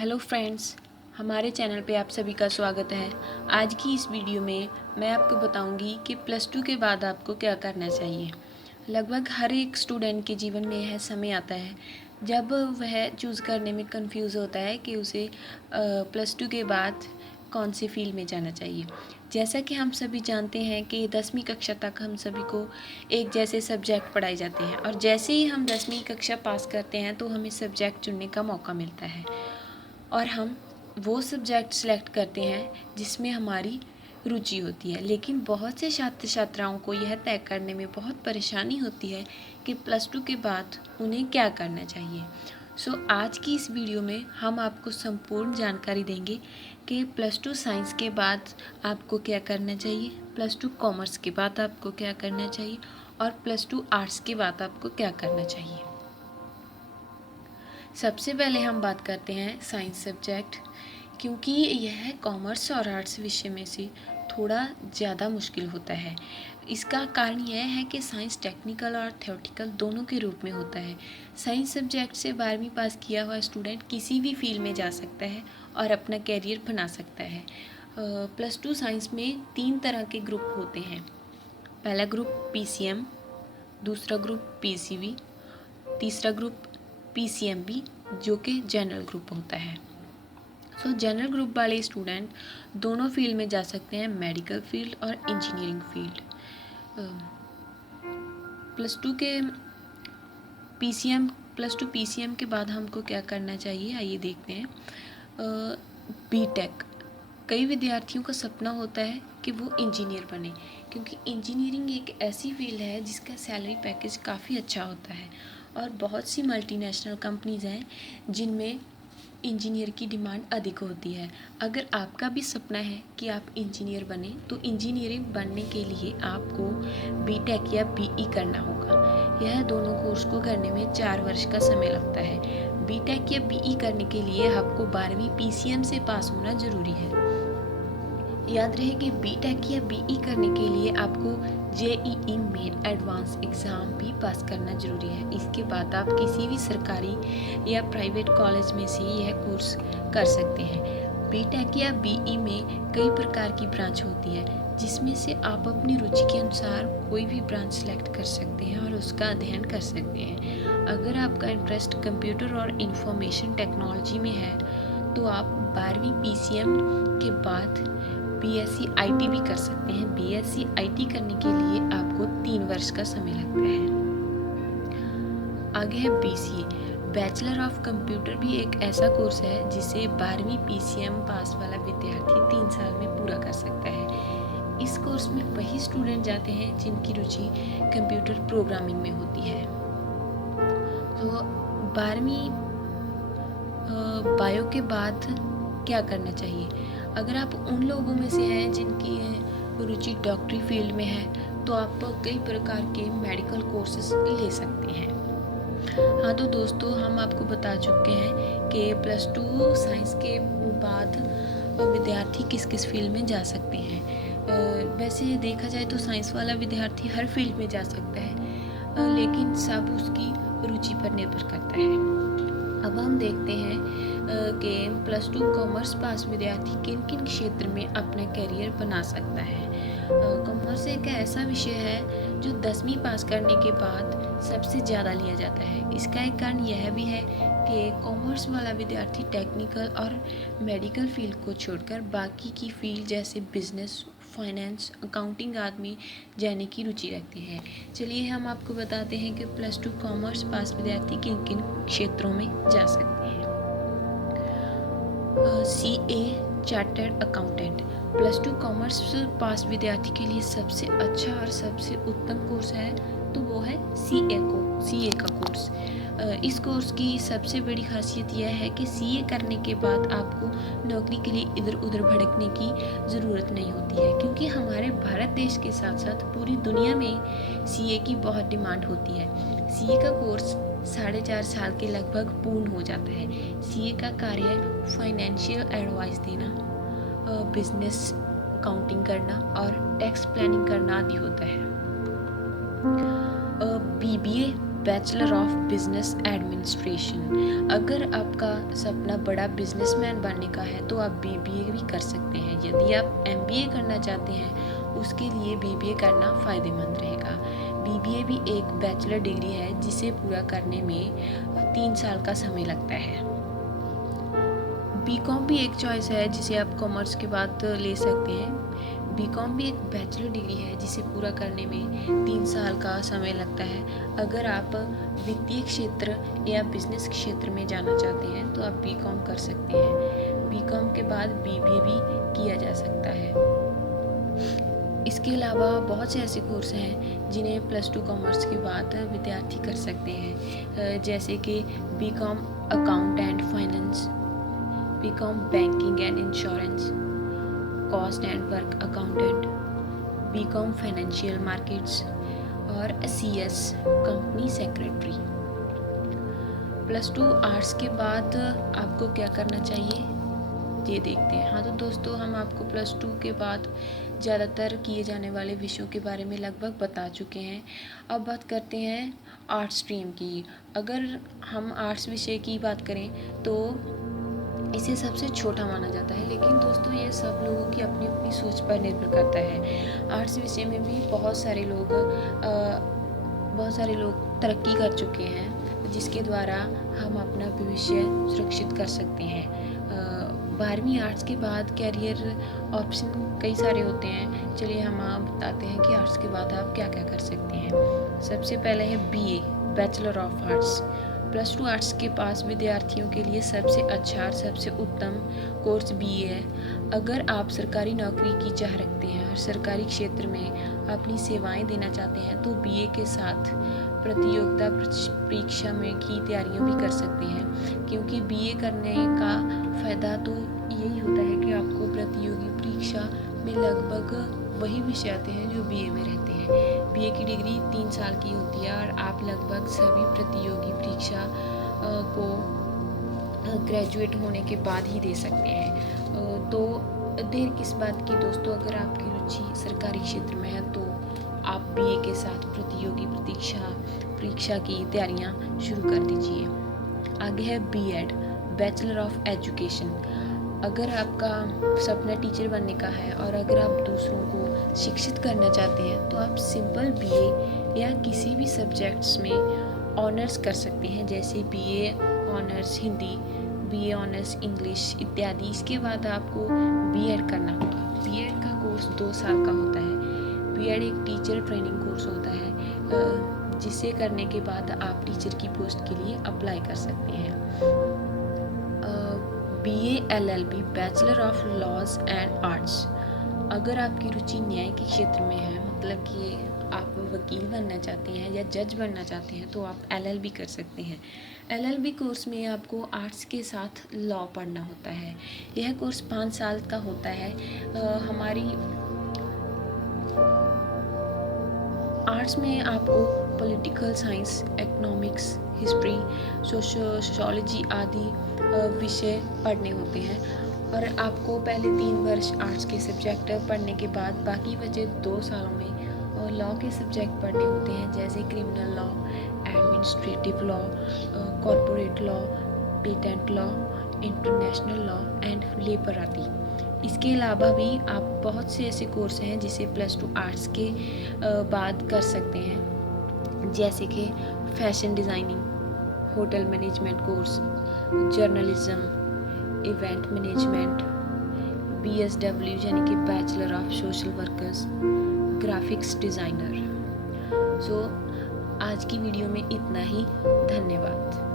Hello friends, हमारे channel पे आप सभी का स्वागत है। आज की इस वीडियो में मैं आपको बताऊंगी कि प्लस टू के बाद आपको क्या करना चाहिए। लगभग हर एक स्टूडेंट के जीवन में यह समय आता है जब वह चूज़ करने में कंफ्यूज होता है कि उसे प्लस टू के बाद कौन सी फील्ड में जाना चाहिए। जैसा कि हम सभी जानते हैं कि 10वीं कक्षा तक हम सभी को एक जैसे सब्जेक्ट पढ़ाए जाते हैं और जैसे ही हम 10वीं कक्षा पास करते हैं तो हमें सब्जेक्ट चुनने का मौका मिलता है और हम वो सब्जेक्ट सेलेक्ट करते हैं जिसमें हमारी रुचि होती है। लेकिन बहुत से छात्र छात्राओं को यह तय करने में बहुत परेशानी होती है कि प्लस टू के बाद उन्हें क्या करना चाहिए। आज की इस वीडियो में हम आपको संपूर्ण जानकारी देंगे कि प्लस टू साइंस के बाद आपको क्या करना चाहिए, प्लस टू कॉमर्स के बाद आपको क्या करना चाहिए और प्लस टू आर्ट्स के बाद आपको क्या करना चाहिए। सबसे पहले हम बात करते हैं साइंस सब्जेक्ट, क्योंकि यह कॉमर्स और आर्ट्स विषय में से थोड़ा ज़्यादा मुश्किल होता है। इसका कारण यह है कि साइंस टेक्निकल और थ्योरेटिकल दोनों के रूप में होता है। साइंस सब्जेक्ट से 12वीं पास किया हुआ स्टूडेंट किसी भी फील्ड में जा सकता है और अपना कैरियर बना सकता है। प्लस टू साइंस में 3 तरह के ग्रुप होते हैं। पहला ग्रुप PCM, दूसरा ग्रुप PCB, तीसरा ग्रुप PCMB जो कि जनरल ग्रुप होता है। जनरल ग्रुप वाले स्टूडेंट दोनों फील्ड में जा सकते हैं, मेडिकल फील्ड और engineering field. Plus two PCM के बाद हमको क्या करना चाहिए, आइए देखते हैं। बीटेक। कई विद्यार्थियों का सपना होता है कि वो इंजीनियर बने, क्योंकि इंजीनियरिंग एक ऐसी फील्ड है जिसका सैलरी पैकेज काफ़ी अच्छा होता है और बहुत सी मल्टीनेशनल कंपनीज़ हैं जिनमें इंजीनियर की डिमांड अधिक होती है। अगर आपका भी सपना है कि आप इंजीनियर बने तो इंजीनियरिंग बनने के लिए आपको बीटेक या BE करना होगा। यह दोनों कोर्स को करने में 4 वर्ष का समय लगता है। बीटेक या BE करने के लिए आपको 12वीं PCM से पास होना ज़रूरी है। याद रहे कि बीटेक या BE करने के लिए आपको JEE मेन एडवांस एग्ज़ाम भी पास करना ज़रूरी है। इसके बाद आप किसी भी सरकारी या प्राइवेट कॉलेज में से यह कोर्स कर सकते हैं। बीटेक या BE में कई प्रकार की ब्रांच होती है, जिसमें से आप अपनी रुचि के अनुसार कोई भी ब्रांच सेलेक्ट कर सकते हैं और उसका अध्ययन कर सकते हैं। अगर आपका इंटरेस्ट कंप्यूटर और इंफॉर्मेशन टेक्नोलॉजी में है तो आप 12वीं PCM के बाद BSc IT भी कर सकते हैं। BSc IT करने के लिए आपको 3 वर्ष का समय लगता है। आगे है BCA, बैचलर ऑफ कंप्यूटर भी एक ऐसा कोर्स है जिसे 12वीं PCM पास वाला विद्यार्थी 3 साल में पूरा कर सकता है। इस कोर्स में वही स्टूडेंट जाते हैं जिनकी रुचि कंप्यूटर प्रोग्रामिंग में होती है। तो 12वीं बायो के बाद क्या करना चाहिए? अगर आप उन लोगों में से हैं जिनकी रुचि डॉक्टरी फील्ड में है तो आप कई प्रकार के मेडिकल कोर्सेज ले सकते हैं। हाँ तो दोस्तों, हम आपको बता चुके हैं कि प्लस टू साइंस के बाद विद्यार्थी किस किस फील्ड में जा सकते हैं। वैसे देखा जाए तो साइंस वाला विद्यार्थी हर फील्ड में जा सकता है, लेकिन सब उसकी रुचि पर निर्भर करता है। अब हम देखते हैं कि प्लस टू कॉमर्स पास विद्यार्थी किन किन क्षेत्र में अपना करियर बना सकता है। कॉमर्स एक ऐसा विषय है जो 10वीं पास करने के बाद सबसे ज़्यादा लिया जाता है। इसका एक कारण यह भी है कि कॉमर्स वाला विद्यार्थी टेक्निकल और मेडिकल फील्ड को छोड़कर बाकी की फील्ड जैसे बिजनेस, फाइनेंस, अकाउंटिंग आदि में जाने की रुचि रखते हैं। चलिए हम आपको बताते हैं कि प्लस टू कॉमर्स पास विद्यार्थी किन किन क्षेत्रों में जा सकते हैं। CA chartered accountant plus two commerce pass विद्यार्थी के लिए सबसे अच्छा और सबसे उत्तम कोर्स है तो वो है CA का कोर्स। इस कोर्स की सबसे बड़ी खासियत यह है कि CA करने के बाद आपको नौकरी के लिए इधर उधर भटकने की ज़रूरत नहीं होती है, क्योंकि हमारे भारत देश के साथ साथ पूरी दुनिया में CA की बहुत डिमांड होती है। CA का कोर्स 4.5 साल के लगभग पूर्ण हो जाता है। CA का कार्य फाइनेंशियल एडवाइस देना, बिजनेस अकाउंटिंग करना और टैक्स प्लानिंग करना आदि होता है। BBA bachelor of business administration. अगर आपका सपना बड़ा बिजनेसमैन बनने का है तो आप BBA भी कर सकते हैं। यदि आप MBA करना चाहते हैं उसके लिए BBA करना फ़ायदेमंद रहेगा। BBA भी एक बैचलर डिग्री है जिसे पूरा करने में 3 साल का समय लगता है। BCom भी एक चॉइस है जिसे आप कॉमर्स के बाद ले सकते हैं। BCom भी एक बैचलर डिग्री है जिसे पूरा करने में 3 साल का समय लगता है। अगर आप वित्तीय क्षेत्र या बिजनेस क्षेत्र में जाना चाहते हैं तो आप BCom कर सकते हैं। BCom के बाद BBA भी किया जा सकता है। इसके अलावा बहुत से ऐसे कोर्स हैं जिन्हें +2 कॉमर्स के बाद विद्यार्थी कर सकते हैं, जैसे कि BCom account and finance, BCom banking and insurance, cost and work accountant, BCom financial markets और CS कंपनी सेक्रेटरी। +2 आर्ट्स के बाद आपको क्या करना चाहिए ये देखते हैं। हाँ तो दोस्तों, हम आपको +2 के बाद ज़्यादातर किए जाने वाले विषयों के बारे में लगभग बता चुके हैं। अब बात करते हैं आर्ट्स स्ट्रीम की। अगर हम आर्ट्स विषय की बात करें तो इसे सबसे छोटा माना जाता है, लेकिन दोस्तों ये सब लोगों की अपनी अपनी सोच पर निर्भर करता है। आर्ट्स विषय में भी बहुत सारे लोग तरक्की कर चुके हैं जिसके द्वारा हम अपना भविष्य सुरक्षित कर सकते हैं। 12वीं आर्ट्स के बाद कैरियर ऑप्शन कई सारे होते हैं। चलिए हम बताते हैं कि आर्ट्स के बाद आप क्या क्या कर सकते हैं। सबसे पहले है BA bachelor of arts. +2 arts के पास विद्यार्थियों के लिए सबसे अच्छा और सबसे उत्तम कोर्स BA है। अगर आप सरकारी नौकरी की चाह रखते हैं और सरकारी क्षेत्र में अपनी सेवाएं देना चाहते हैं तो BA के साथ प्रतियोगिता परीक्षा में की तैयारियां भी कर सकते हैं, क्योंकि BA करने का फ़ायदा तो यही होता है कि आपको प्रतियोगी परीक्षा में लगभग वही विषय आते हैं जो BA में रहते हैं। BA की डिग्री 3 साल की होती है और आप लगभग सभी प्रतियोगी परीक्षा को ग्रेजुएट होने के बाद ही दे सकते हैं। तो देर किस बात की दोस्तों, अगर आपकी रुचि सरकारी क्षेत्र में है तो आप BA के साथ प्रतियोगी परीक्षा की तैयारियां शुरू कर दीजिए। आगे है B.Ed बैचलर ऑफ एजुकेशन। अगर आपका सपना टीचर बनने का है और अगर आप दूसरों को शिक्षित करना चाहते हैं तो आप सिंपल BA या किसी भी सब्जेक्ट्स में ऑनर्स कर सकते हैं, जैसे BA honours Hindi, BA honours English इत्यादि। इसके बाद आपको B.Ed करना होगा। B.Ed का कोर्स 2 साल का होता है। B.Ed एक टीचर ट्रेनिंग कोर्स होता है जिसे करने के बाद आप टीचर की पोस्ट के लिए अप्लाई कर सकते हैं। BA LLB bachelor of laws and arts. अगर आपकी रुचि न्याय के क्षेत्र में है, मतलब कि आप वकील बनना चाहते हैं या जज बनना चाहते हैं तो आप LLB कर सकते हैं। LLB कोर्स में आपको आर्ट्स के साथ लॉ पढ़ना होता है। यह कोर्स 5 साल का होता है। हमारी आर्ट्स में आपको political science, economics, history, sociology आदि विषय पढ़ने होते हैं और आपको पहले 3 वर्ष आर्ट्स के सब्जेक्ट पढ़ने के बाद बाकी बचे 2 सालों में लॉ के सब्जेक्ट पढ़ने होते हैं, जैसे criminal law, administrative law, corporate law, patent law, international law and labour आदि। इसके अलावा भी आप बहुत से ऐसे कोर्स हैं जिसे +2 आर्ट्स के बाद कर सकते हैं, जैसे कि fashion designing, hotel management course, journalism, event management, BSW यानी कि bachelor of social workers, graphics designer. आज की वीडियो में इतना ही। धन्यवाद।